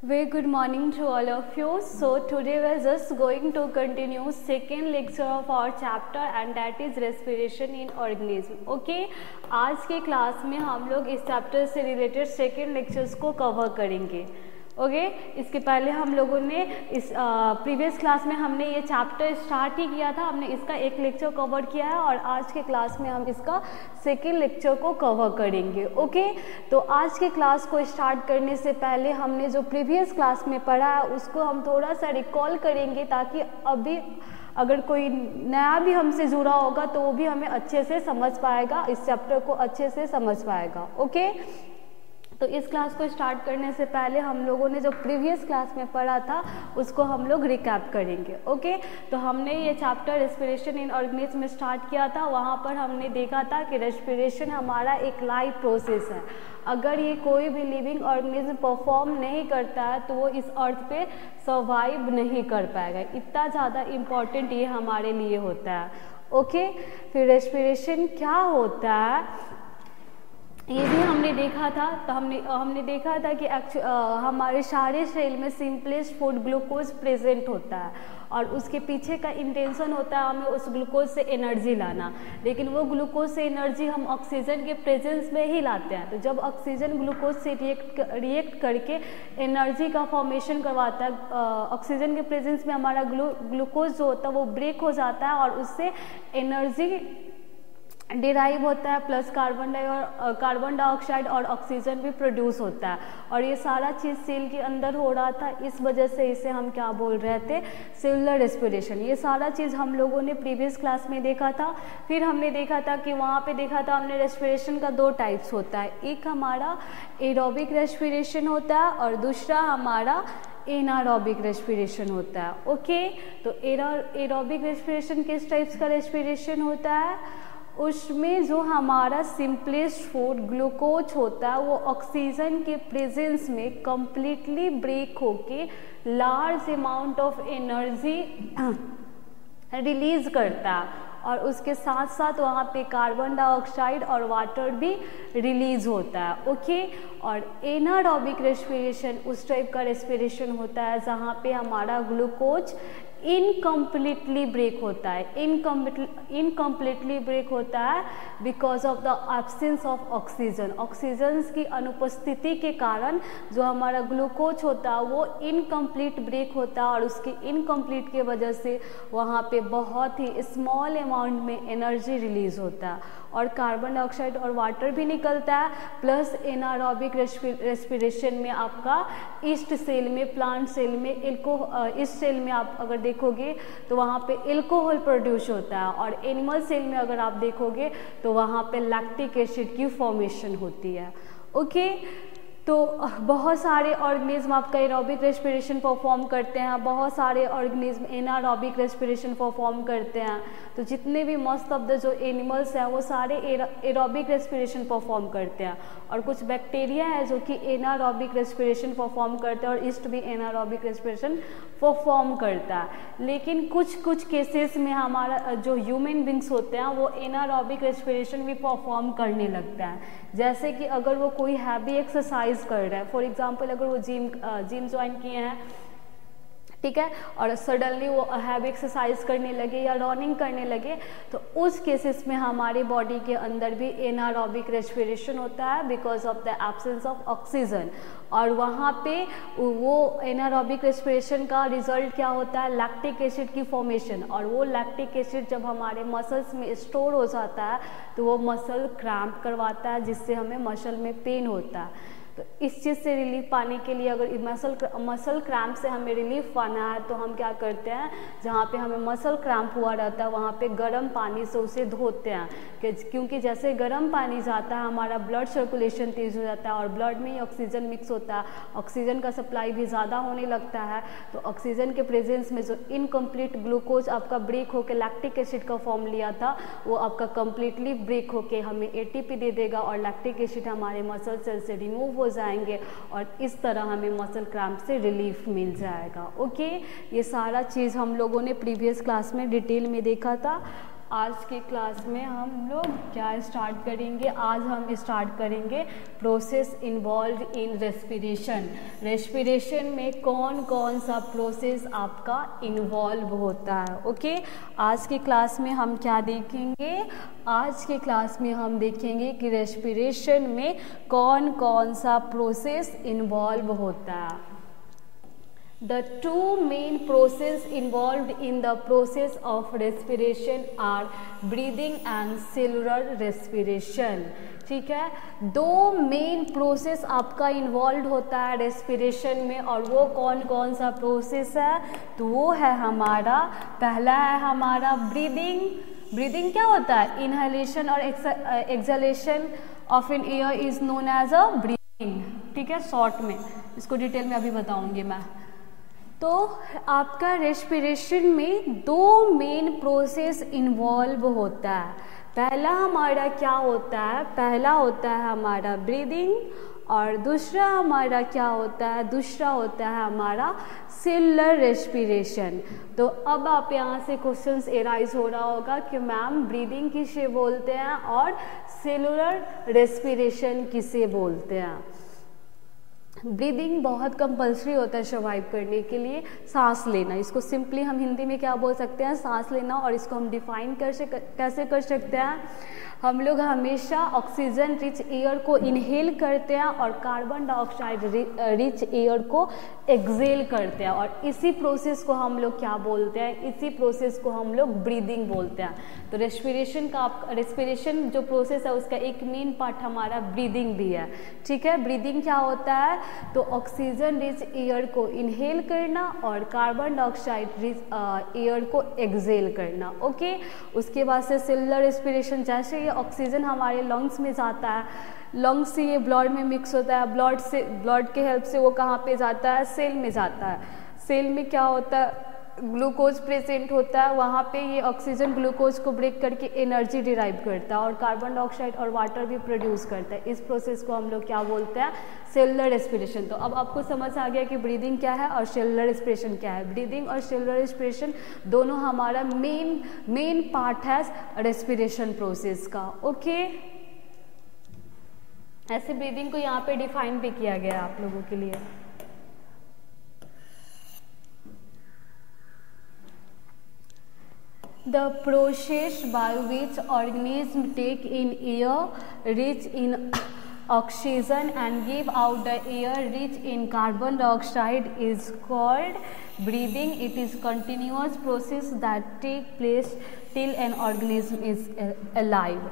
Very good morning to all of you. So today we are just going to continue second lecture of our chapter and that is respiration in organism. Okay, आज के class में हम लोग इस chapter से related second lectures को cover करेंगे. Okay इसके पहले हम लोगों ने इस प्रीवियस क्लास में हमने ये चैप्टर स्टार्ट ही किया था. हमने इसका एक लेक्चर कवर किया है और आज के क्लास में हम इसका सेकेंड लेक्चर को कवर करेंगे. ओके तो आज के क्लास को स्टार्ट करने से पहले हमने जो प्रीवियस क्लास में पढ़ा है उसको हम थोड़ा सा रिकॉल करेंगे ताकि अभी अगर कोई नया भी हमसे जुड़ा होगा तो वो भी हमें अच्छे से समझ पाएगा, इस चैप्टर को अच्छे से समझ पाएगा. ओके तो इस क्लास को स्टार्ट करने से पहले हम लोगों ने जो प्रीवियस क्लास में पढ़ा था उसको हम लोग रिकैप करेंगे. ओके तो हमने ये चैप्टर रेस्पिरेशन इन ऑर्गेनिज्म में स्टार्ट किया था. वहाँ पर हमने देखा था कि रेस्पिरेशन हमारा एक लाइव प्रोसेस है. अगर ये कोई भी लिविंग ऑर्गेनिज्म परफॉर्म नहीं करता है तो वो इस अर्थ पे सर्वाइव नहीं कर पाएगा. इतना ज़्यादा इम्पॉर्टेंट ये हमारे लिए होता है. ओके फिर रेस्पिरेशन क्या होता है ये भी हमने देखा था. तो हमने देखा था कि हमारे सारे सेल में सिंपलेस्ट फूड ग्लूकोज प्रेजेंट होता है और उसके पीछे का इंटेंशन होता है हमें उस ग्लूकोज से एनर्जी लाना. लेकिन वो ग्लूकोज से एनर्जी हम ऑक्सीजन के प्रेजेंस में ही लाते हैं. तो जब ऑक्सीजन ग्लूकोज से रिएक्ट करके एनर्जी का फॉर्मेशन करवाता है, ऑक्सीजन के प्रेजेंस में हमारा ग्लूकोज जो होता है वो ब्रेक हो जाता है और उससे एनर्जी डिराइव होता है, प्लस कार्बन डाइऑक्साइड और ऑक्सीजन भी प्रोड्यूस होता है. और ये सारा चीज़ सेल के अंदर हो रहा था, इस वजह से इसे हम क्या बोल रहे थे, सेलुलर रेस्पिरेशन. ये सारा चीज़ हम लोगों ने प्रीवियस क्लास में देखा था. फिर हमने देखा था कि वहाँ पे देखा था हमने रेस्पिरेशन का दो टाइप्स होता है. एक हमारा एरोबिक रेस्पिरेशन होता है और दूसरा हमारा एनारोबिक रेस्पिरेशन होता है. ओके तो एरोबिक रेस्पिरेशन किस टाइप्स का रेस्पिरेशन होता है, उसमें जो हमारा सिंपलेस्ट फूड ग्लूकोज होता है वो ऑक्सीजन के प्रेजेंस में कंप्लीटली ब्रेक होके large amount of energy release करता है और उसके साथ साथ वहाँ पे कार्बन डाइऑक्साइड और वाटर भी रिलीज होता है. ओके और एनारोबिक रेस्पिरेशन उस टाइप का रेस्पिरेशन होता है जहाँ पे हमारा ग्लूकोज इनकम्प्लीटली ब्रेक होता है. इनकम्प्लीटली ब्रेक होता है because of the absence of oxygen. Oxygen की अनुपस्थिति के कारण जो हमारा ग्लूकोज होता है वो इनकम्प्लीट ब्रेक होता है और उसके इनकम्प्लीट के वजह से वहाँ पे बहुत ही स्मॉल अमाउंट में एनर्जी रिलीज होता है और कार्बन डाइऑक्साइड और वाटर भी निकलता है. प्लस एनारोबिक रेस्पिरेशन में आपका ईस्ट सेल में, प्लांट सेल में ईस्ट सेल में आप अगर देखोगे तो वहाँ पे एल्कोहल प्रोड्यूस होता है और एनिमल सेल में अगर आप देखोगे तो वहाँ पे लैक्टिक एसिड की फॉर्मेशन होती है. ओके तो बहुत सारे ऑर्गेनिज्म आपका एरोबिक रेस्पिरेशन परफॉर्म करते हैं, बहुत सारे ऑर्गेनिज्म एनारोबिक रेस्पिरेशन परफॉर्म करते हैं. तो जितने भी मोस्ट ऑफ द जो एनिमल्स हैं वो सारे एरोबिक रेस्पिरेशन परफॉर्म करते हैं और कुछ बैक्टीरिया है जो कि एनारोबिक रेस्पिरेशन परफॉर्म करते हैं और ईस्ट भी एनारोबिक रेस्पिरेशन परफॉर्म करता है. लेकिन कुछ केसेस में हमारा जो ह्यूमन बींग्स होते हैं वो एनारोबिक रेस्पिरेशन भी परफॉर्म करने लगता है. जैसे कि अगर वो कोई हैवी एक्सरसाइज कर रहा है, फॉर एग्जांपल अगर वो जिम ज्वाइन किए हैं, ठीक है, और सडनली वो हैवी एक्सरसाइज करने लगे या रनिंग करने लगे तो उस केसेस में हमारे बॉडी के अंदर भी एनारोबिक रेस्पिरेशन होता है because of the absence of oxygen. और वहाँ पे वो एनारोबिक रेस्पिरेशन का रिजल्ट क्या होता है, लैक्टिक एसिड की फॉर्मेशन. और वो लैक्टिक एसिड जब हमारे मसल्स में स्टोर हो जाता है तो वो मसल क्रैम्प करवाता है जिससे हमें मसल में पेन होता है. तो इस चीज़ से रिलीफ पाने के लिए अगर मसल क्रैम्प से हमें रिलीफ पाना है तो हम क्या करते हैं, जहाँ पे हमें मसल क्रैम्प हुआ रहता है वहाँ पे गर्म पानी से उसे धोते हैं. क्योंकि जैसे गर्म पानी जाता है हमारा ब्लड सर्कुलेशन तेज हो जाता है और ब्लड में ही ऑक्सीजन मिक्स होता है, ऑक्सीजन का सप्लाई भी ज़्यादा होने लगता है. तो ऑक्सीजन के प्रेजेंस में जो इनकम्प्लीट ग्लूकोज आपका ब्रेक होकर लैक्टिक एसिड का फॉर्म लिया था वो आपका कम्प्लीटली ब्रेक होके हमें एटीपी दे देगा और लैक्टिक एसिड हमारे मसल सेल से रिमूव हो जाएंगे और इस तरह हमें मसल क्रैम्प से रिलीफ मिल जाएगा. ओके ये सारा चीज़ हम लोगों ने प्रीवियस क्लास में डिटेल में देखा था. आज के क्लास में हम लोग क्या स्टार्ट करेंगे? आज हम स्टार्ट करेंगे process involve in respiration. Respiration में कौन कौन सा प्रोसेस आपका इन्वॉल्व होता है। ओके, आज के क्लास में हम क्या देखेंगे? आज के क्लास में हम देखेंगे कि रेस्पिरेशन में कौन कौन सा प्रोसेस इन्वॉल्व होता है। The two main processes involved in the process of respiration are breathing and cellular respiration। ठीक है, दो मेन प्रोसेस आपका इन्वॉल्व होता है रेस्पिरेशन में, और वो कौन कौन सा प्रोसेस है? तो वो है हमारा, पहला है हमारा ब्रीदिंग। ब्रीदिंग क्या होता है? इनहेलेशन और exhalation of an air is known as a breathing. ठीक है, शॉर्ट में, इसको डिटेल में अभी बताऊंगी मैं। तो आपका रेस्पिरेशन में दो मेन प्रोसेस इन्वॉल्व होता है। पहला हमारा क्या होता है? पहला होता है हमारा ब्रीदिंग, और दूसरा हमारा क्या होता है? दूसरा होता है हमारा सेलुलर रेस्पिरेशन। तो अब आप यहाँ से क्वेश्चंस एराइज हो रहा होगा कि मैम ब्रीदिंग किसे बोलते हैं और सेलुलर रेस्पिरेशन किसे बोलते हैं। ब्रीदिंग बहुत कंपल्सरी होता है सर्वाइव करने के लिए, सांस लेना। इसको सिंपली हम हिंदी में क्या बोल सकते हैं? सांस लेना। और इसको हम डिफाइन कैसे कर सकते हैं? हम लोग हमेशा ऑक्सीजन रिच एयर को इनहेल करते हैं और कार्बन डाइऑक्साइड रिच एयर को एक्सहेल करते हैं, और इसी प्रोसेस को हम लोग क्या बोलते हैं? इसी प्रोसेस को हम लोग ब्रीदिंग बोलते हैं। तो रेस्पिरेशन जो प्रोसेस है उसका एक मेन पार्ट हमारा ब्रीदिंग भी है। ठीक है, ब्रीदिंग क्या होता है? तो ऑक्सीजन रिच एयर को इनहेल करना और कार्बन डाइऑक्साइड रिच एयर को एक्सहेल करना। ओके, उसके बाद से सेलुलर रेस्पिरेशन, जैसे ये ऑक्सीजन हमारे लंग्स में जाता है, लंग्स से ये ब्लड में मिक्स होता है, ब्लड के हेल्प से वो कहाँ पे जाता है? सेल में जाता है। सेल में क्या होता है? ग्लूकोज प्रेजेंट होता है, वहाँ पे ये ऑक्सीजन ग्लूकोज को ब्रेक करके एनर्जी डिराइव करता है और कार्बन डाइऑक्साइड और वाटर भी प्रोड्यूस करता है। इस प्रोसेस को हम लोग क्या बोलते हैं? Cellular respiration. तो अब आपको समझ आ गया कि ब्रीदिंग क्या है और सेलुलर रेस्पिरेशन क्या है। ब्रीदिंग और सेलुलर रेस्पिरेशन दोनों हमारा मेन पार्ट है रेस्पिरेशन प्रोसेस का। ओके, ऐसे ब्रीदिंग को यहाँ पे डिफाइन भी किया गया आप लोगों के लिए। The process by which organisms take in air rich in oxygen and give out the air rich in carbon dioxide is called breathing. It is continuous process that take place till an organism is alive.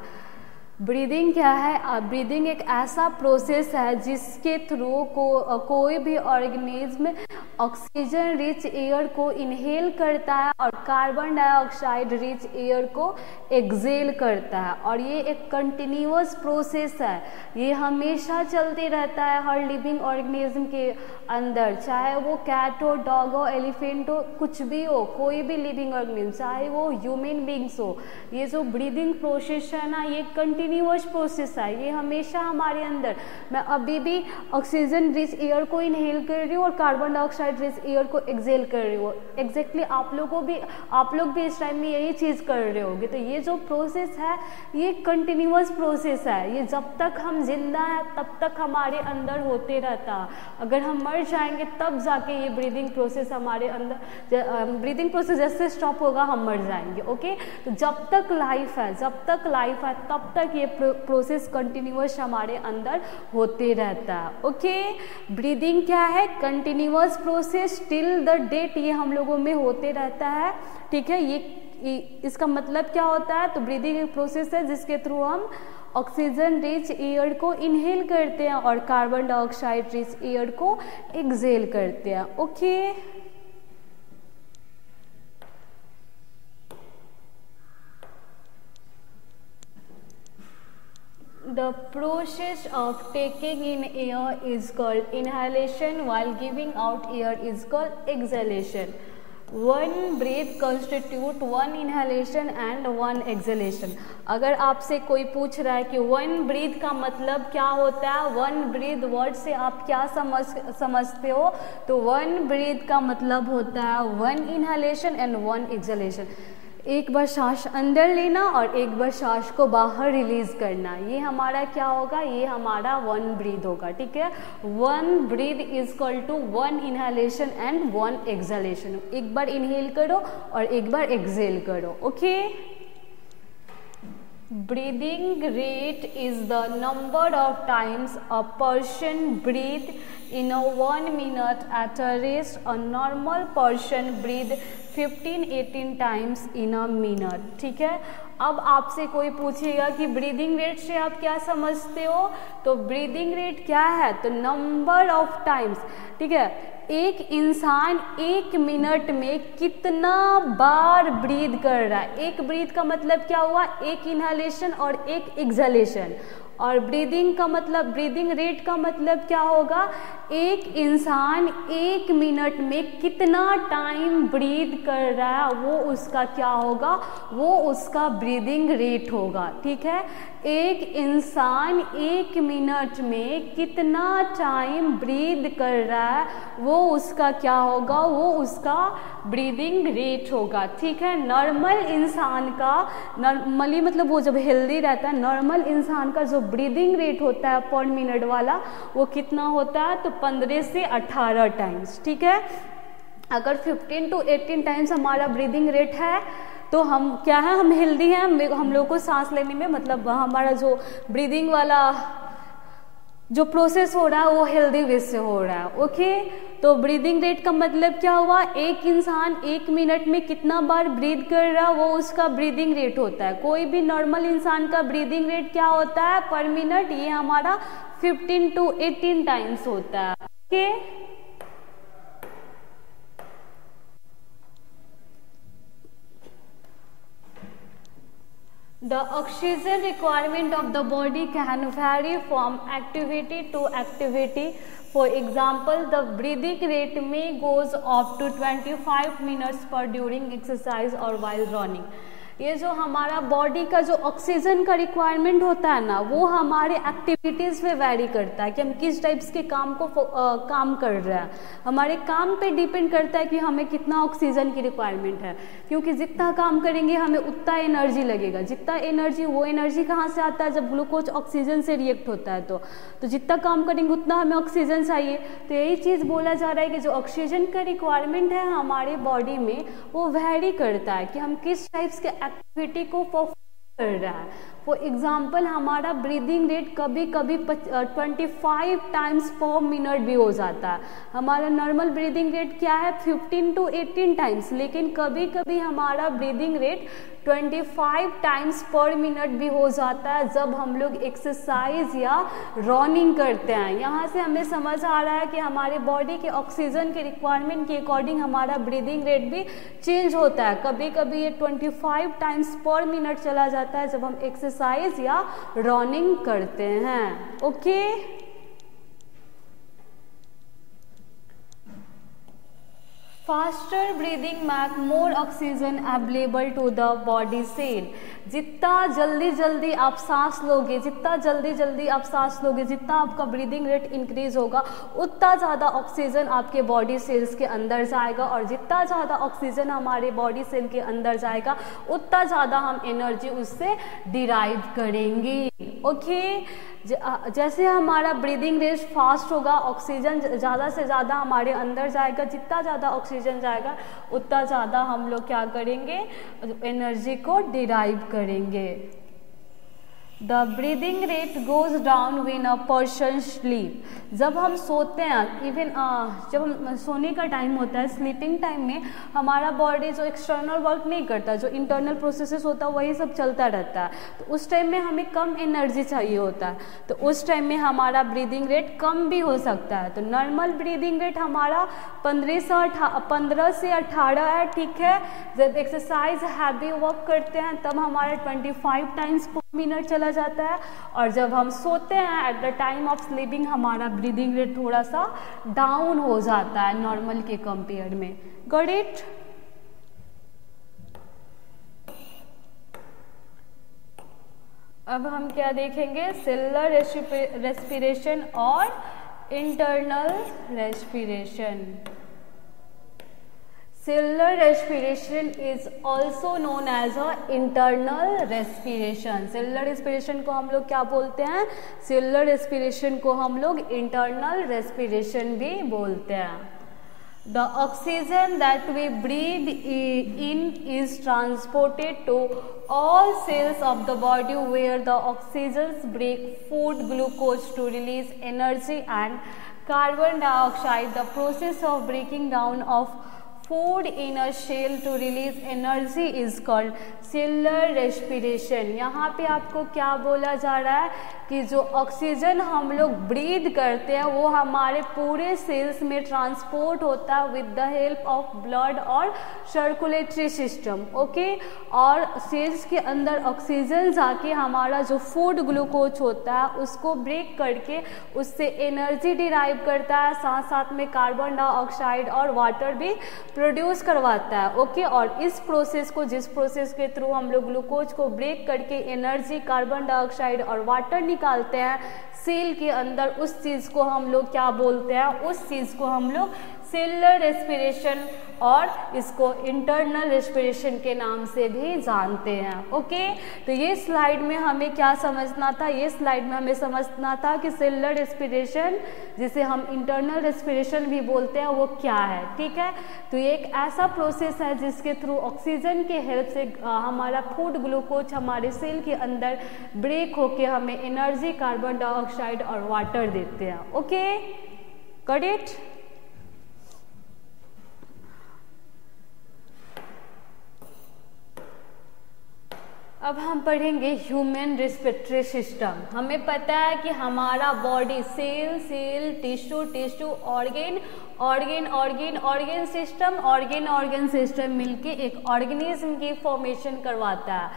Breathing क्या है? Breathing एक ऐसा process है जिसके through कोई भी organism oxygen rich air को inhale करता है और कार्बन डाइऑक्साइड रिच एयर को एक्सहेल करता है, और ये एक कंटिन्यूअस प्रोसेस है। ये हमेशा चलते रहता है हर लिविंग ऑर्गेनिज्म के अंदर, चाहे वो कैट हो, डॉग हो, एलिफेंट हो, कुछ भी हो, कोई भी लिविंग ऑर्गेनिज्म, चाहे वो ह्यूमन बींग्स हो। ये जो ब्रीदिंग प्रोसेस है ना, ये कंटिन्यूअस प्रोसेस है। ये हमेशा हमारे अंदर, मैं अभी भी ऑक्सीजन रिच एयर को इनहेल कर रही हूँ और कार्बन डाइऑक्साइड रिच एयर को एक्सहेल कर रही हूँ। एग्जैक्टली आप लोग भी इस टाइम में यही चीज़ कर रहे होंगे। तो ये जो प्रोसेस है ये कंटिन्यूअस प्रोसेस है। ये जब तक हम जिंदा हैं तब तक हमारे अंदर होते रहता। अगर हम मर जाएंगे तब जाके ये ब्रीदिंग प्रोसेस हमारे अंदर, ब्रीदिंग प्रोसेस जैसे स्टॉप होगा हम मर जाएंगे। ओके, तो जब तक लाइफ है तब तक ये प्रोसेस कंटिन्यूअस हमारे अंदर होते रहता है। ओके, ब्रीदिंग क्या है? Continuous process till the date ये हम लोगों में होते रहता है। ठीक है, ये इसका मतलब क्या होता है? तो ब्रीदिंग एक प्रोसेस है जिसके थ्रू हम ऑक्सीजन रिच एयर को इनहेल करते हैं और कार्बन डाइऑक्साइड रिच एयर को एक्सहेल करते हैं। Okay, the process of taking in air is called inhalation, while giving out air is called exhalation. One breath constitute one inhalation and one exhalation. अगर आपसे कोई पूछ रहा है कि वन ब्रीथ का मतलब क्या होता है, वन ब्रीथ वर्ड से आप क्या समझते हो, तो वन ब्रीथ का मतलब होता है one inhalation and one exhalation. एक बार सांस अंदर लेना और एक बार सांस को बाहर रिलीज करना, ये हमारा क्या होगा, ये हमारा 1 ब्रीथ होगा, ठीक है। 1 breath is equal to 1 inhalation and 1 exhalation. एक बार इनहेल करो और एक बार एक्सहेल करो, okay. Breathing rate is the number of times a person breathe in a 1 minute at a rest. A normal person breathe 15-18 times in a minute, ठीक है। अब आपसे कोई पूछेगा कि ब्रीदिंग रेट से आप क्या समझते हो, तो ब्रीदिंग रेट क्या है, तो नंबर ऑफ टाइम्स, ठीक है। एक इंसान 1 मिनट में कितना बार ब्रीद कर रहा है। एक ब्रीद का मतलब क्या हुआ, एक इनहेलेशन और एक एक्सहेलेशन। और ब्रीदिंग का मतलब, ब्रीदिंग रेट का मतलब क्या होगा, एक इंसान 1 मिनट में कितना टाइम ब्रीद कर रहा है, वो उसका क्या होगा, वो उसका ब्रीदिंग रेट होगा, ठीक है। एक इंसान 1 मिनट में कितना टाइम ब्रीद कर रहा है, वो उसका क्या होगा, वो उसका ब्रीदिंग रेट होगा, ठीक है। नॉर्मल इंसान का, नॉर्मली मतलब वो जब हेल्दी रहता है, नॉर्मल इंसान का जो ब्रीदिंग रेट होता है पर मिनट वाला, वो कितना होता है, तो 15 से 18 टाइम्स, ठीक है। अगर 15 to 18 टाइम्स हमारा ब्रीदिंग रेट है तो हम क्या है, हम हेल्दी हैं, हम लोग को सांस लेने में मतलब हमारा जो ब्रीदिंग वाला जो प्रोसेस हो रहा है वो हेल्दी वे से हो रहा है, ओके। तो ब्रीदिंग रेट का मतलब क्या हुआ, एक इंसान 1 मिनट में कितना बार ब्रीद कर रहा है, वो उसका ब्रीदिंग रेट होता है। कोई भी नॉर्मल इंसान का ब्रीदिंग रेट क्या होता है पर मिनट, ये हमारा 15 to 18 टाइम्स होता है, okay. The oxygen requirement of the body can vary from activity to activity. For example, the breathing rate may goes up to 25 minutes per during exercise or while running. ये जो हमारा body का जो oxygen का requirement होता है ना, वो हमारे एक्टिविटीज़ पे वैरी करता है कि हम किस टाइप्स के काम को काम कर रहे हैं। हमारे काम पे डिपेंड करता है कि हमें कितना ऑक्सीजन की रिक्वायरमेंट है, क्योंकि जितना काम करेंगे हमें उतना एनर्जी लगेगा। जितना एनर्जी, वो एनर्जी कहाँ से आता है, जब ग्लूकोज ऑक्सीजन से रिएक्ट होता है तो जितना काम करेंगे उतना हमें ऑक्सीजन चाहिए। तो यही चीज़ बोला जा रहा है कि जो ऑक्सीजन का रिक्वायरमेंट है हमारे बॉडी में, वो वैरी करता है कि हम किस टाइप्स के एक्टिविटी को परफॉर्म कर रहा है। फॉर एग्जाम्पल, हमारा ब्रीदिंग रेट कभी कभी 25 टाइम्स पर मिनट भी हो जाता है। हमारा नॉर्मल ब्रीदिंग रेट क्या है, 15 to 18 टाइम्स, लेकिन कभी कभी हमारा breathing rate 25 times per minute भी हो जाता है जब हम लोग एक्सरसाइज या रनिंग करते हैं। यहाँ से हमें समझ आ रहा है कि हमारे बॉडी के ऑक्सीजन के रिक्वायरमेंट के अकॉर्डिंग हमारा ब्रीदिंग रेट भी चेंज होता है। कभी कभी ये 25 टाइम्स पर मिनट चला जाता है जब हम एक्सरसाइज या रनिंग करते हैं, okay. Faster breathing make more oxygen available to the body cell. जितना जल्दी जल्दी आप सांस लोगे, जितना जल्दी जल्दी आप सांस लोगे, जितना आपका ब्रीदिंग रेट इंक्रीज होगा, उतना ज़्यादा ऑक्सीजन आपके बॉडी सेल्स के अंदर जाएगा, और जितना ज़्यादा ऑक्सीजन हमारे बॉडी सेल के अंदर जाएगा, उतना ज़्यादा हम एनर्जी उससे डिराइव करेंगे, ओके। जैसे हमारा ब्रीदिंग रेट फास्ट होगा, ऑक्सीजन ज़्यादा से ज़्यादा हमारे अंदर जाएगा, जितना ज़्यादा ऑक्सीजन जाएगा उतना ज़्यादा हम लोग क्या करेंगे, एनर्जी को डिराइव करेंगे। The breathing rate goes down when a person sleep. जब हम सोते हैं, इवन जब हम सोने का टाइम होता है, स्लीपिंग टाइम में हमारा बॉडी जो एक्सटर्नल वर्क नहीं करता, जो इंटरनल प्रोसेसेस होता है वही सब चलता रहता है, तो उस टाइम में हमें कम एनर्जी चाहिए होता है, तो उस टाइम में हमारा ब्रीदिंग रेट कम भी हो सकता है। तो नॉर्मल ब्रीदिंग रेट हमारा 15 से 18 है, ठीक है। जब एक्सरसाइज हैवी वर्क करते हैं तब हमारा 25 टाइम्स पर मिनट चला जाता है, और जब हम सोते हैं at the time of sleeping हमारा ब्रीदिंग रेट थोड़ा सा डाउन हो जाता है नॉर्मल के कंपेयर में। Got it? अब हम क्या देखेंगे, सेलुलर रेस्पिरेशन और internal respiration. Cellular respiration is also known as a internal respiration. Cellular respiration को हम लोग क्या बोलते हैं? सेलुलर रेस्पिरेशन को हम लोग इंटरनल रेस्पिरेशन भी बोलते हैं। The oxygen that we breathe in is transported to all cells of the body where the oxygens break food glucose to release energy and carbon dioxide. The process of breaking down of food in a cell to release energy is called cellular respiration. यहाँ पे आपको क्या बोला जा रहा है कि जो ऑक्सीजन हम लोग ब्रीथ करते हैं वो हमारे पूरे सेल्स में ट्रांसपोर्ट होता है with the help of blood और सर्कुलेटरी सिस्टम। ओके, और सेल्स के अंदर ऑक्सीजन जाके हमारा जो फूड ग्लूकोज होता है उसको ब्रेक करके उससे एनर्जी डिराइव करता है, साथ साथ में कार्बन डाइऑक्साइड और वाटर भी प्रोड्यूस करवाता है। ओके, और इस प्रोसेस को, जिस प्रोसेस के थ्रू हम लोग ग्लूकोज को ब्रेक करके एनर्जी, कार्बन डाइऑक्साइड और वाटर निकालते हैं सेल के अंदर, उस चीज़ को हम लोग क्या बोलते हैं? उस चीज़ को हम लोग सेलुलर रेस्पिरेशन और इसको इंटरनल रेस्पिरेशन के नाम से भी जानते हैं। ओके, तो ये स्लाइड में हमें क्या समझना था? ये स्लाइड में हमें समझना था कि सेलुलर रेस्पिरेशन, जिसे हम इंटरनल रेस्पिरेशन भी बोलते हैं, वो क्या है। ठीक है, तो ये एक ऐसा प्रोसेस है जिसके थ्रू ऑक्सीजन के हेल्प से हमारा फूड ग्लूकोज हमारे सेल के अंदर ब्रेक होके हमें एनर्जी, कार्बन डाइऑक्साइड और वाटर देते हैं। Okay, got it? अब हम पढ़ेंगे ह्यूमन रेस्पिरेटरी सिस्टम। हमें पता है कि हमारा body cell cell, tissue tissue, organ organ organ organ system, organ organ system मिलके एक ऑर्गेनिज्म की फॉर्मेशन करवाता है।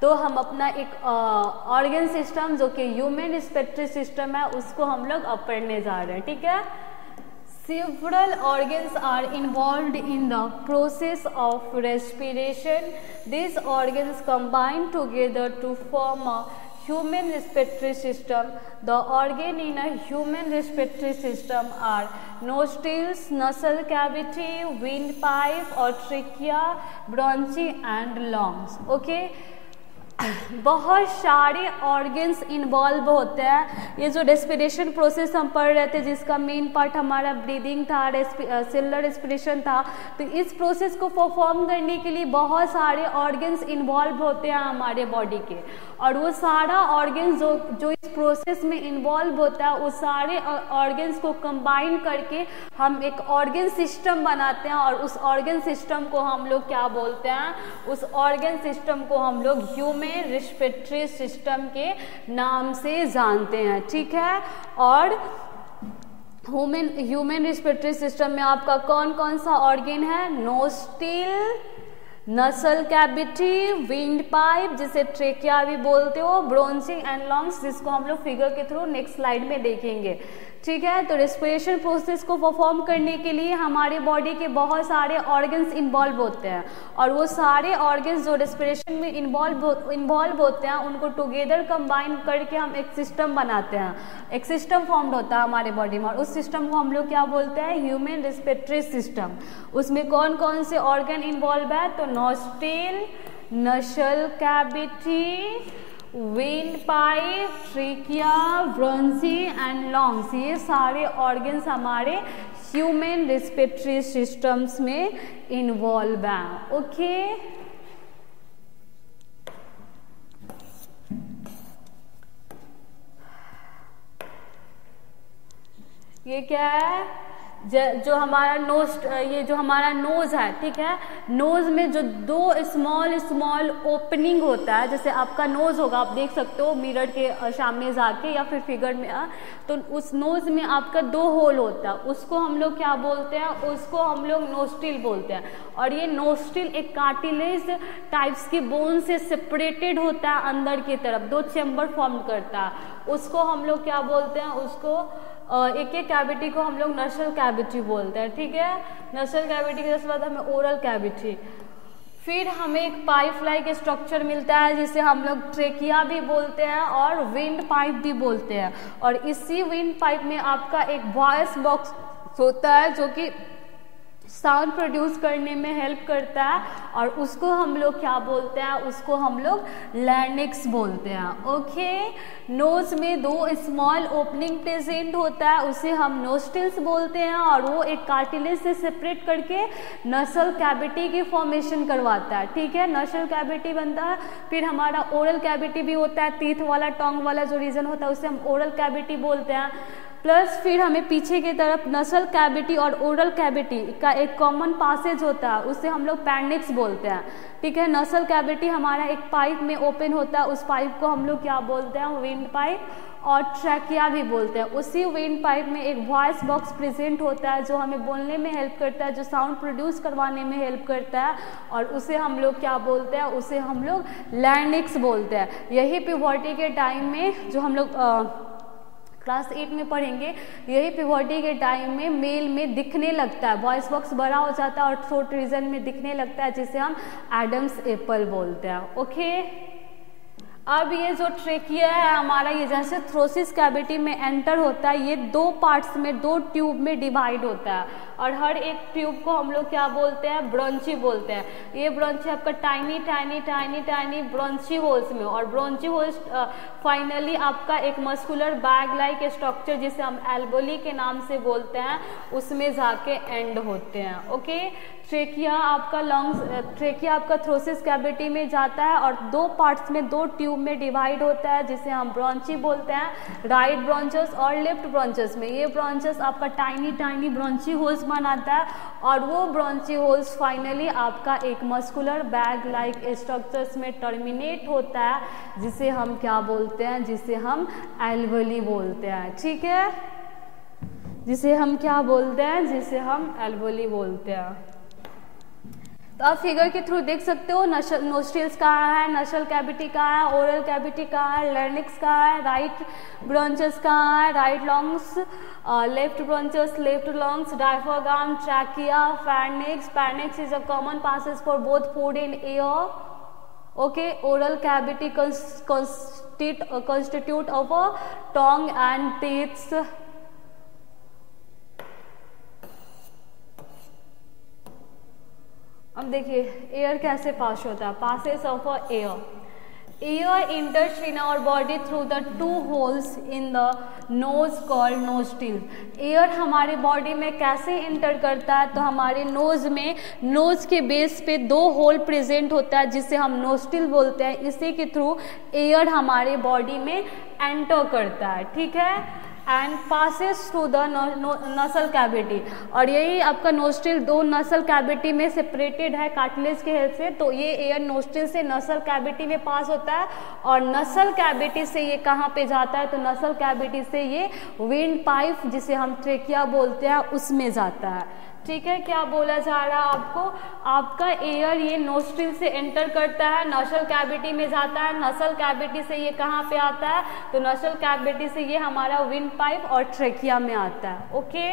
तो हम अपना एक ऑर्गेन सिस्टम जो कि ह्यूमन रेस्पिरेटरी सिस्टम है उसको हम लोग अब पढ़ने जा रहे हैं। ठीक है, several organs are involved in the process of respiration. These organs combine together to form a human respiratory system. The organ in a human respiratory system are nostrils, nasal cavity, windpipe or trachea, bronchi and lungs. Okay, बहुत सारे organs involve होते हैं। ये जो respiration process हम पढ़ रहे थे जिसका मेन पार्ट हमारा ब्रीदिंग था, सेलुलर रेस्पिरेशन था, तो इस प्रोसेस को परफॉर्म करने के लिए बहुत सारे ऑर्गन्स इन्वॉल्व होते हैं हमारे बॉडी के, और वो सारा ऑर्गन्स जो इस प्रोसेस में इन्वॉल्व होता है उस सारे ऑर्गन्स को कंबाइन करके हम एक ऑर्गन सिस्टम बनाते हैं, और उस ऑर्गन सिस्टम को हम लोग क्या बोलते हैं? उस ऑर्गन सिस्टम को हम लोग ह्यूमन रेस्पिरेटरी सिस्टम के नाम से जानते हैं। ठीक है, और ह्यूमन रेस्पिरेटरी सिस्टम में आपका कौन कौन सा ऑर्गन है? नोस्ट्रिल, नसल कैविटी, विंड पाइप जिसे ट्रेकिया भी बोलते हो, ब्रोंची एंड लंग्स जिसको हम लोग फिगर के थ्रू नेक्स्ट स्लाइड में देखेंगे। ठीक है, तो रेस्पिरेशन प्रोसेस को परफॉर्म करने के लिए हमारे बॉडी के बहुत सारे ऑर्गन्स इन्वॉल्व होते हैं, और वो सारे ऑर्गन्स जो रेस्पिरेशन में इन्वॉल्व होते हैं उनको टुगेदर कंबाइन करके हम एक सिस्टम बनाते हैं। एक सिस्टम फॉर्म्ड होता है हमारे बॉडी में, और उस सिस्टम को हम लोग क्या बोलते हैं? Human respiratory system. उसमें कौन कौन से ऑर्गन इन्वॉल्व है? तो नॉस्ट्रिल, नसल cavity, wind pipe, trachea, bronchi and lungs, ये सारे ऑर्गन्स हमारे ह्यूमन रेस्पिरेटरी सिस्टम्स में इन्वॉल्व हैं। ओके, ये क्या है? जो हमारा ये जो हमारा नोज है, ठीक है, नोज में जो दो स्मॉल स्मॉल ओपनिंग होता है, जैसे आपका नोज होगा, आप देख सकते हो मिरर के सामने जाके या फिर फिगर में, तो उस नोज में आपका दो होल होता है, उसको हम लोग क्या बोलते हैं? उसको हम लोग नोस्ट्रिल बोलते हैं। और ये नोस्ट्रिल एक कार्टिलेज टाइप्स की बोन से सेपरेटेड होता है अंदर की तरफ, दो चैम्बर फॉर्म करता है, उसको हम लोग क्या बोलते हैं? उसको एक एक कैविटी को हम लोग नसल कैविटी बोलते हैं। ठीक है, नसल कैविटी के बाद हमें ओरल कैविटी, फिर हमें एक पाइप लाइक स्ट्रक्चर मिलता है जिसे हम लोग ट्रेकिया भी बोलते हैं और विंड पाइप भी बोलते हैं, और इसी विंड पाइप में आपका एक वॉइस बॉक्स होता है जो कि साउंड प्रोड्यूस करने में हेल्प करता है, और उसको हम लोग क्या बोलते हैं, उसको हम लोग लैरिंक्स बोलते हैं। ओके, नोज में 2 स्मॉल ओपनिंग प्रेजेंट होता है, उसे हम नोस्ट्रिल्स बोलते हैं, और वो एक कार्टिलेज से सेपरेट करके नसल कैविटी की फॉर्मेशन करवाता है। ठीक है, नसल कैविटी बनता है। फिर हमारा ओरल कैविटी भी होता है, टीथ वाला टोंग वाला जो रीजन होता है उसे हम ओरल कैविटी बोलते हैं। प्लस फिर हमें पीछे की तरफ नसल कैविटी और ओरल कैविटी का एक कॉमन पासेज होता है, उसे हम लोग पैरनिक्स बोलते हैं। ठीक है, नसल कैविटी हमारा एक पाइप में ओपन होता है, उस पाइप को हम लोग क्या बोलते हैं, विंड पाइप, और ट्रैकिया भी बोलते हैं। उसी विंड पाइप में एक वॉइस बॉक्स प्रेजेंट होता है जो हमें बोलने में हेल्प करता है, जो साउंड प्रोड्यूस करवाने में हेल्प करता है, और उसे हम लोग क्या बोलते हैं, उसे हम लोग लैरिंक्स बोलते हैं। यही प्यूबर्टी के टाइम में जो हम लोग क्लास 8 में पढ़ेंगे, यही प्यूबर्टी के टाइम में मेल में दिखने लगता है, वॉइस बॉक्स बड़ा हो जाता है और थ्रोट रीजन में दिखने लगता है, जिसे हम एडम्स एप्पल बोलते हैं। ओके, अब ये जो ट्रेकिया है हमारा, ये जैसे थ्रोसिस कैविटी में एंटर होता है, ये 2 पार्ट्स में, 2 ट्यूब में डिवाइड होता है, और हर एक ट्यूब को हम लोग क्या बोलते हैं, ब्रोंची बोलते हैं। ये ब्रोंची आपका tiny tiny tiny tiny bronchi holes में, और ब्रोंची होल्स फाइनली आपका एक मस्कुलर बैग लाइक स्ट्रक्चर जिसे हम एल्बोली के नाम से बोलते हैं, उसमें जाके एंड होते हैं। ओके, ट्रेकिया आपका लंग्स, ट्रेकिया आपका थ्रोसिस कैविटी में जाता है और 2 पार्ट्स में, 2 ट्यूब में डिवाइड होता है, जिसे हम ब्रोंची बोलते हैं, राइट ब्रोंचस और लेफ्ट ब्रोंचस में। ये ब्रोंचस आपका टाइनी टाइनी ब्रोंची होल्स बनाता है, और वो ब्रोंची होल्स फाइनली आपका एक मस्कुलर बैग लाइक स्ट्रक्चर्स में टर्मिनेट होता है, जिसे हम क्या बोलते हैं, जिसे हम एल्वोली बोलते हैं। ठीक है, जिसे हम क्या बोलते हैं, जिसे हम एल्वोली बोलते हैं। तो आप फिगर के थ्रू देख सकते हो नोस्ट्रिल्स कहाँ है, नसल कैविटी कहाँ है, ओरल कैविटी कहाँ है, लैरिंक्स कहाँ है, राइट ब्रोंचस कहाँ है, right lungs, left bronchus, left lungs, diaphragm, trachea, pharynx. Pharynx is a common passage for both food and air. Okay, oral cavity constitute of a tongue and teeth. अब देखिए air कैसे पास होता है, passes of a air enters in our body through the 2 holes in the nose called nostril. Air हमारे बॉडी में कैसे इंटर करता है, तो हमारे नोज में, नोज के बेस पे 2 होल प्रेजेंट होता है, जिसे हम नोस्ट्रिल बोलते हैं। इसी के थ्रू एयर हमारे बॉडी में एंटर करता है। ठीक है, एंड पासेस थ्रू द नसल कैविटी, और यही आपका नोस्ट्रिल 2 नसल कैविटी में सेपरेटेड है कार्टिलेज के हेल्प से। तो ये एयर नोस्ट्रिल से नसल कैविटी में पास होता है, और नसल कैविटी से ये कहाँ पे जाता है, तो नसल कैविटी से ये विंड पाइप, जिसे हम ट्रेकिया बोलते हैं, उसमें जाता है। ठीक है, क्या बोला जा रहा है आपको, आपका एयर ये नोस्ट्रिल से एंटर करता है, नसल कैविटी में जाता है, नसल कैविटी से ये कहाँ पे आता है, तो नसल कैविटी से ये हमारा विंड पाइप और ट्रेकिया में आता है। Okay,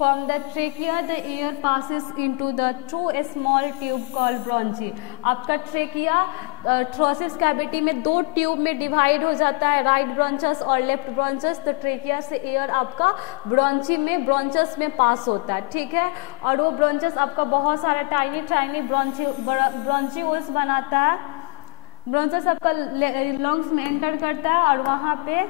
From the trachea, the air passes into the 2 small tube called bronchi. आपका ट्रेकिया थ्रोसिस कैविटी में 2 ट्यूब में डिवाइड हो जाता है, राइट ब्रोंचस और लेफ्ट ब्रोंचस। तो ट्रेकिया से एयर आपका ब्रोंची में, ब्रोंचस में पास होता है। ठीक है, और वो ब्रोंचस आपका बहुत सारा टाइनी टाइनी ब्रोंची होल्स बनाता है। ब्रोंचस आपका लंग्स में एंटर करता है, और वहाँ पे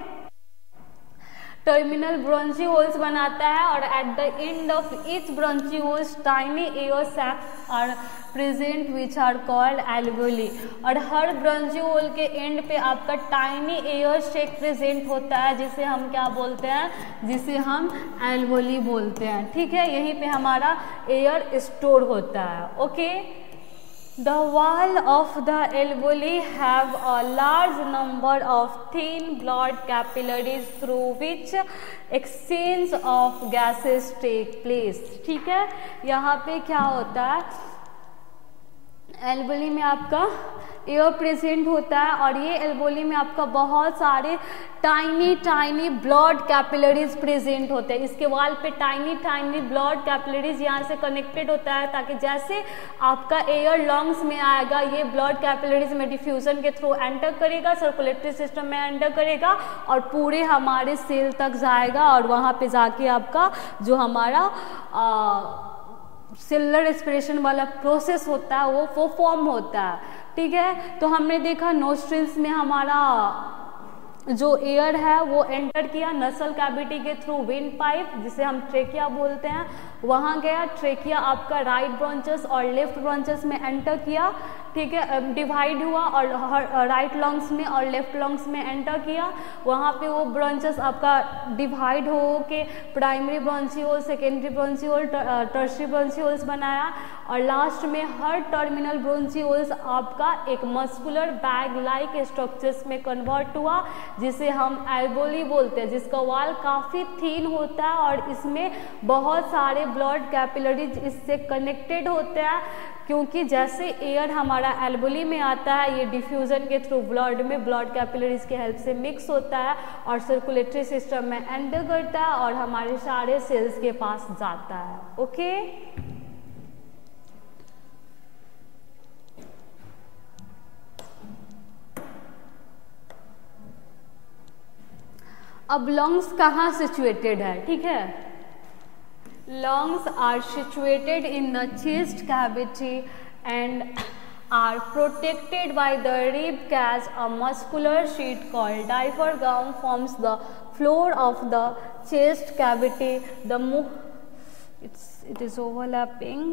टर्मिनल ब्रोंची होल्स बनाता है, और at the end of each bronchi holes tiny air sacs are present which are called alveoli. और हर ब्रोंची होल के एंड पे आपका टाइनी एयर सैक प्रेजेंट होता है, जिसे हम क्या बोलते हैं, जिसे हम एल्वोली बोलते हैं। ठीक है, यहीं पे हमारा एयर स्टोर होता है। Okay, The wall of the alveoli have a large number of thin blood capillaries through which exchange of gases take place. ठीक है, यहाँ पे क्या होता है, एल्वेली में आपका एयर प्रेजेंट होता है और ये एल्वोली में आपका बहुत सारे टाइनी ब्लड कैपिलरीज प्रेजेंट होते हैं। इसके वाल पे टाइनी ब्लड कैपिलरीज यहाँ से कनेक्टेड होता है, ताकि जैसे आपका एयर लंग्स में आएगा ये ब्लड कैपिलरीज में डिफ्यूजन के थ्रू एंटर करेगा, सर्कुलेटरी सिस्टम में एंटर करेगा और पूरे हमारे सेल तक जाएगा और वहाँ पे जाके आपका जो हमारा सेलुलर रेस्पिरेशन वाला प्रोसेस होता है वो फॉर्म होता है। ठीक है, तो हमने देखा नोस्ट्रिल्स में हमारा जो एयर है वो एंटर किया नसल कैविटी के थ्रू विंड पाइप, जिसे हम ट्रेकिया बोलते हैं, वहाँ गया। ट्रेकिया आपका राइट ब्रॉन्चस और लेफ्ट ब्रॉन्चस में एंटर किया। ठीक है, डिवाइड हुआ और राइट लंग्स में और लेफ्ट लंग्स में एंटर किया। वहाँ पे वो ब्रॉन्चस आपका डिवाइड हो के प्राइमरी ब्रॉन्चियोल, सेकेंडरी ब्रॉन्चियोल, टर्शियरी ब्रॉन्चियोल्स बनाया और लास्ट में हर टर्मिनल ब्रॉन्चियोल्स आपका एक मस्कुलर बैग लाइक स्ट्रक्चर्स में कन्वर्ट हुआ, जिसे हम एल्वोली बोलते हैं, जिसका वाल काफ़ी थीन होता है और इसमें बहुत सारे ब्लड कैपिलरीज इससे कनेक्टेड होते हैं, क्योंकि जैसे एयर हमारा एल्वोली में आता है ये डिफ्यूजन के थ्रू ब्लड में ब्लड कैपिलरीज के हेल्प से मिक्स होता है और सर्कुलेटरी सिस्टम में एंटर करता है और हमारे सारे सेल्स के पास जाता है। ओके, अब लंग्स कहाँ सिचुएटेड है? ठीक है, lungs are situated in the chest cavity and are protected by the rib cage. A muscular sheet called diaphragm forms the floor of the chest cavity. It is overlapping.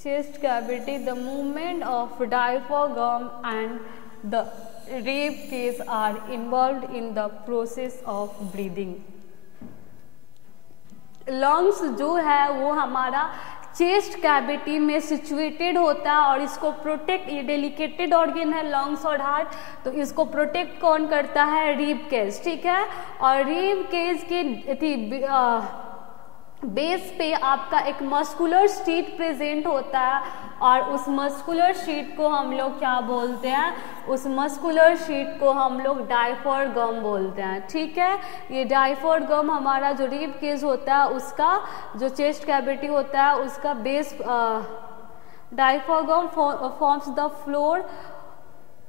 Chest cavity. The movement of diaphragm and the rib cage are involved in the process of breathing. Lungs जो है वो हमारा chest cavity में situated होता है और इसको protect, ये डेलिकेटेड ऑर्गन है लंग्स और हार्ट, तो इसको प्रोटेक्ट कौन करता है? Rib cage. ठीक है, और रिब केज के बेस पे आपका एक मस्कुलर शीट प्रेजेंट होता है और उस मस्कुलर शीट को हम लोग क्या बोलते हैं? उस मस्कुलर शीट को हम लोग डायफ्रागम बोलते हैं। ठीक है, ये डायफ्रागम हमारा जो रिब केज होता है उसका जो चेस्ट कैविटी होता है उसका base, diaphragm forms the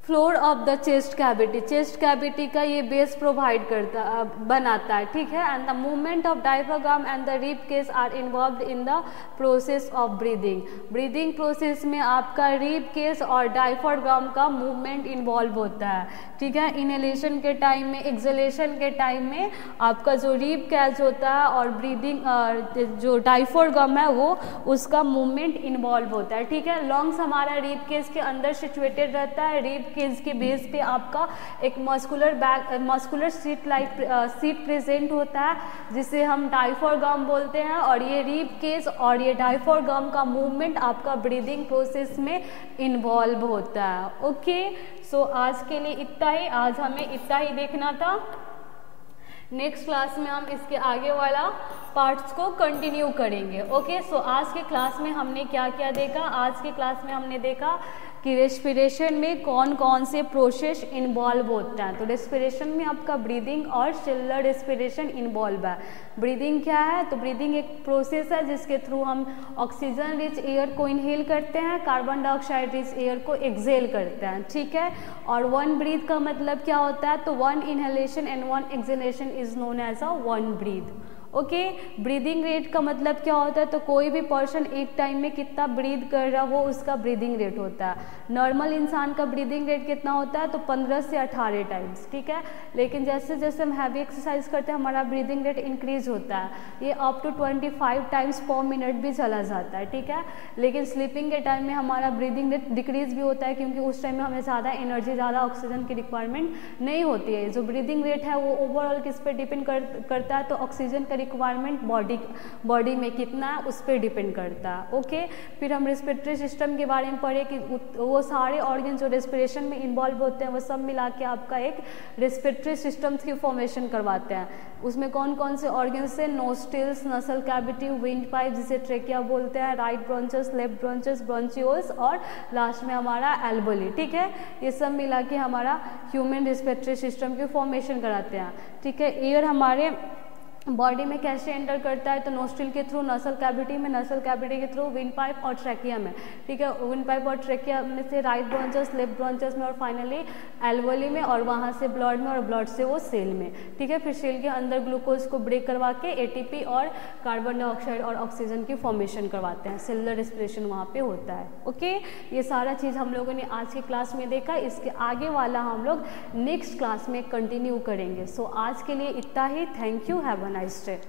floor of the chest cavity. Chest cavity का ये बेस प्रोवाइड करता बनाता है। ठीक है, and the movement of diaphragm and the rib cage are involved in the process of breathing. Breathing process में आपका rib cage और डायफ्रागम का मूवमेंट इन्वॉल्व होता है। ठीक है, इनहेलेशन के टाइम में, एक्सहेलेशन के टाइम में आपका जो रिब केज होता है और ब्रीदिंग जो डायफ्रागम है वो उसका मूवमेंट इन्वॉल्व होता है। ठीक है, लंग्स हमारा रिब केज के अंदर सिचुएटेड रहता है। रिब केज के बेस पे आपका एक मस्कुलर सीट प्रेजेंट होता है जिसे हम डायफ्रागम बोलते हैं और ये रिब केज और ये डायफ्रागम का मूवमेंट आपका ब्रीदिंग प्रोसेस में इन्वॉल्व होता है। ओके, सो आज के लिए इतना ही, आज हमें इतना ही देखना था। नेक्स्ट क्लास में हम इसके आगे वाला पार्ट्स को कंटिन्यू करेंगे। ओके, सो आज के क्लास में हमने क्या क्या देखा? आज के क्लास में हमने देखा कि रेस्पिरेशन में कौन कौन से प्रोसेस इन्वॉल्व होता है। तो रेस्पिरेशन में आपका ब्रीदिंग और सेलुलर रेस्पिरेशन इन्वॉल्व है। ब्रीदिंग क्या है? तो ब्रीदिंग एक प्रोसेस है जिसके थ्रू हम ऑक्सीजन रिच एयर को इनहेल करते हैं, कार्बन डाइऑक्साइड रिच एयर को एक्सहेल करते हैं। ठीक है, और वन ब्रीथ का मतलब क्या होता है? तो one inhalation and one exhalation is known as a one breath. Okay, breathing rate का मतलब क्या होता है? तो कोई भी पर्सन एक टाइम में कितना ब्रीद कर रहा है वो उसका ब्रीदिंग रेट होता है। नॉर्मल इंसान का ब्रीदिंग रेट कितना होता है? तो 15 से 18 टाइम्स। ठीक है, लेकिन जैसे जैसे हम हैवी एक्सरसाइज करते हैं हमारा ब्रीदिंग रेट इंक्रीज होता है, ये up to 25 times per minute भी चला जाता है। ठीक है, लेकिन स्लीपिंग के टाइम में हमारा ब्रीदिंग रेट डिक्रीज भी होता है क्योंकि उस टाइम में हमें ज़्यादा एनर्जी, ज़्यादा ऑक्सीजन की रिक्वायरमेंट नहीं होती है। जो ब्रीदिंग रेट है वो ओवरऑल किस पे डिपेंड करता है? तो ऑक्सीजन का रिक्वायरमेंट बॉडी में कितना है उस पर डिपेंड करता है। ओके, फिर हम रेस्पिरेटरी सिस्टम के बारे में पढ़े कि वो सारे ऑर्गन जो रेस्पिरेशन में इन्वॉल्व होते हैं वो सब मिला के आपका एक रेस्पिरेटरी सिस्टम्स की फॉर्मेशन करवाते हैं। उसमें कौन कौन से ऑर्गन्स से, नोस्ट्रिल्स, नसल कैविटी, विंड पाइप जिसे ट्रेकिया बोलते हैं, राइट ब्रोंचस, लेफ्ट ब्रोंचस, ब्रोंचियोल्स और लास्ट में हमारा एल्बोली। ठीक है, ये सब मिला के हमारा ह्यूमन रेस्पिरेटरी सिस्टम की फॉर्मेशन कराते हैं। ठीक है, एयर हमारे बॉडी में कैसे एंटर करता है, तो नोस्ट्रिल के थ्रू, नसल कैविटी में, नसल कैविटी के थ्रू विंड पाइप और ट्रैकिया में। ठीक है, विंड पाइप और ट्रैकिया में से राइट ब्रोंचस, लेफ्ट ब्रोंचस में और फाइनली एल्वोली में, और वहाँ से ब्लड में और ब्लड से वो सेल में। ठीक है, फिर सेल के अंदर ग्लूकोज को ब्रेक करवा के एटीपी और कार्बन डाइऑक्साइड और ऑक्सीजन की फॉर्मेशन करवाते हैं। सेलुलर रेस्पिरेशन वहाँ पे होता है। ओके, ये सारा चीज़ हम लोगों ने आज की क्लास में देखा। इसके आगे वाला हम लोग नेक्स्ट क्लास में कंटिन्यू करेंगे। सो आज के लिए इतना ही। Thank you, have a nice day.